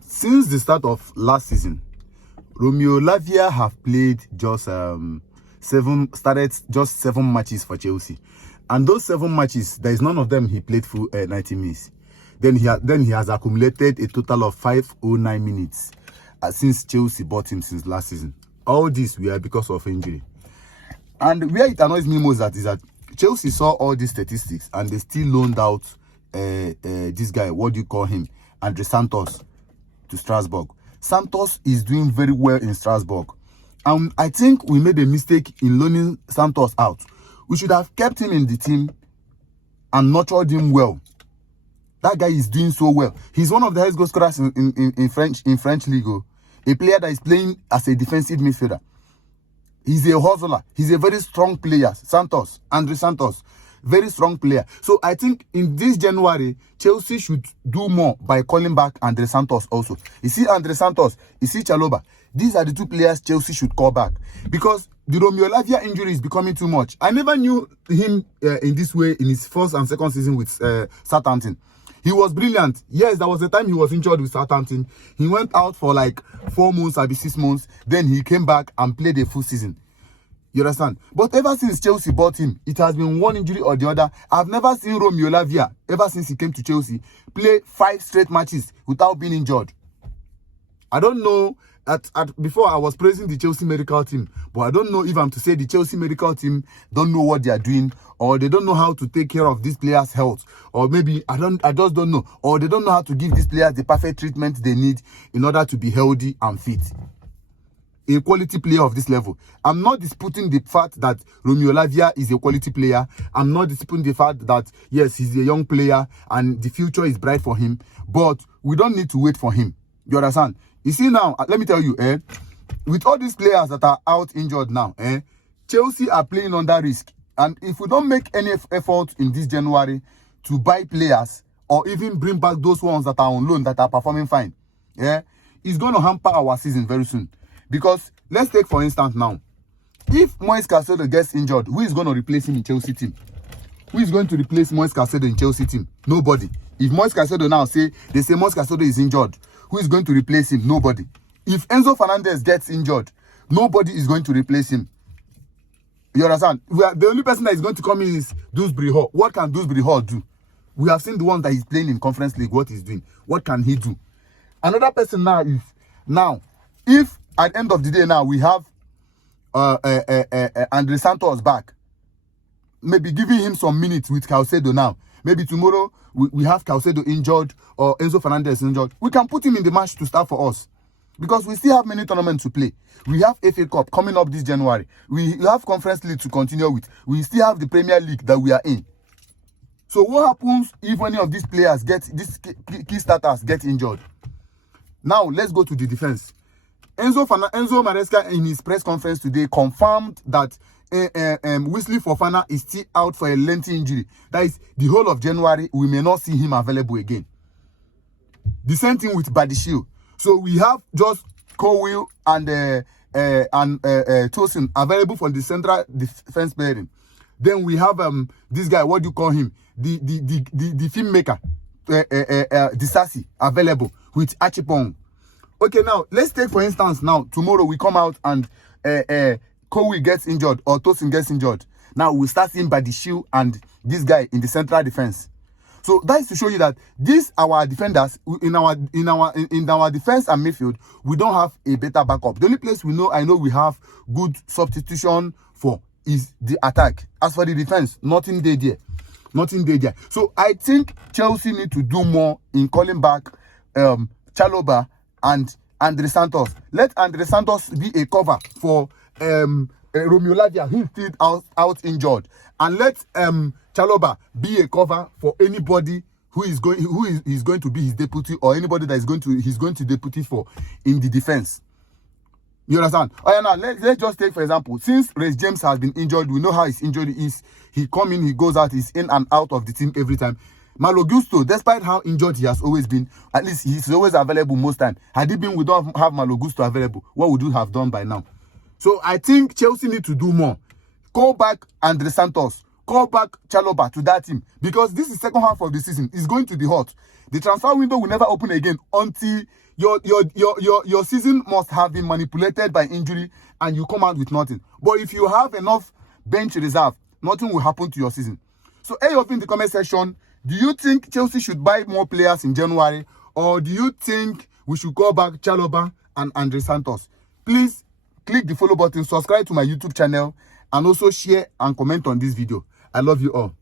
Since the start of last season, Romeo Lavia have played just 7 matches for Chelsea, and those 7 matches, there is none of them he played full 90 minutes. Then he has accumulated a total of 509 minutes since Chelsea bought him since last season. All this were because of injury. And where it annoys me most is that Chelsea saw all these statistics and they still loaned out this guy, what do you call him, Andre Santos, to Strasbourg. Santos is doing very well in Strasbourg. And I think we made a mistake in loaning Santos out. We should have kept him in the team and nurtured him well. That guy is doing so well. He's one of the highest goal scorers in French League. A player that is playing as a defensive midfielder. He's a hustler. He's a very strong player. Andre Santos, very strong player. So I think in this January, Chelsea should do more by calling back Andre Santos also. You see Andre Santos, you see Chalobah. These are the 2 players Chelsea should call back. Because the Romeo Lavia injury is becoming too much. I never knew him in this way in his first and second season with Southampton. He was brilliant. Yes, there was a time he was injured with Southampton. He went out for like 4 months, maybe 6 months. Then he came back and played a full season. You understand? But ever since Chelsea bought him, it has been one injury or the other. I've never seen Romeo Lavia, ever since he came to Chelsea, play 5 straight matches without being injured. I don't know. Before I was praising the Chelsea medical team, but I don't know if I'm to say the Chelsea medical team don't know what they are doing, or they don't know how to take care of these players' health, or maybe I just don't know, or they don't know how to give these players the perfect treatment they need in order to be healthy and fit. A quality player of this level. I'm not disputing the fact that Romeo Lavia is a quality player. I'm not disputing the fact that yes, he's a young player and the future is bright for him, but we don't need to wait for him. You understand? You see now, let me tell you, with all these players that are out injured now, Chelsea are playing under risk. And if we don't make any effort in this January to buy players or even bring back those ones that are on loan that are performing fine, it's going to hamper our season very soon. Because let's take for instance now, if Moise Caicedo gets injured, who is going to replace him in Chelsea team? Who is going to replace Moise Caicedo in Chelsea team? Nobody. If Moise Caicedo now they say Moise Caicedo is injured, who is going to replace him? Nobody. If Enzo Fernandez gets injured, nobody is going to replace him. You understand? The only person that is going to come in is Dewsbury Hall. What can Dewsbury Hall do? We have seen the one that is playing in Conference League, what he's doing. What can he do? Another person now is, if at the end of the day now we have Andre Santos back, maybe giving him some minutes with Caicedo now. Maybe tomorrow we have Caicedo injured or Enzo Fernandez injured. We can put him in the match to start for us. Because we still have many tournaments to play. We have FA Cup coming up this January. We have Conference League to continue with. We still have the Premier League that we are in. So what happens if any of these players these key starters get injured? Now let's go to the defense. Enzo Maresca in his press conference today confirmed that Wesley Fofana is still out for a lengthy injury. That is, the whole of January, we may not see him available again. The same thing with Badishil. So we have just Cowell and Tosin available for the central defense pairing. Then we have this guy, what do you call him? The filmmaker, Disasi, available with Achipong. Okay, now let's take for instance now tomorrow we come out and Cowell gets injured or Tosin gets injured. Now we start seeing Badishil and this guy in the central defense. So that is to show you that these our defenders in our defense and midfield, we don't have a better backup. The only place I know we have good substitution for is the attack. As for the defense, nothing there. So I think Chelsea need to do more in calling back Chalobah and Andre Santos. Let Andre Santos be a cover for Romeo Lavia, who is still out injured, and let Chalobah be a cover for anybody who is going to be his deputy, or anybody that he's going to deputy for in the defense. You understand? Oh yeah, now let's just take for example, since Reece James has been injured, we know how his injury is. He come in, he goes out, he's in and out of the team every time. Malo Gusto, despite how injured he has always been, at least he's always available most time. Had it been we don't have Malo Gusto available, what would you have done by now? So I think Chelsea need to do more. Call back Andre Santos call back Chalobah to that team, because this is second half of the season. It's going to be hot. The transfer window will never open again until your season must have been manipulated by injury and you come out with nothing. But if you have enough bench reserve, nothing will happen to your season. So AOP in the comment section, do you think Chelsea should buy more players in January, or do you think we should call back Chalobah and Andre Santos? Please click the follow button, subscribe to my YouTube channel, and also share and comment on this video. I love you all.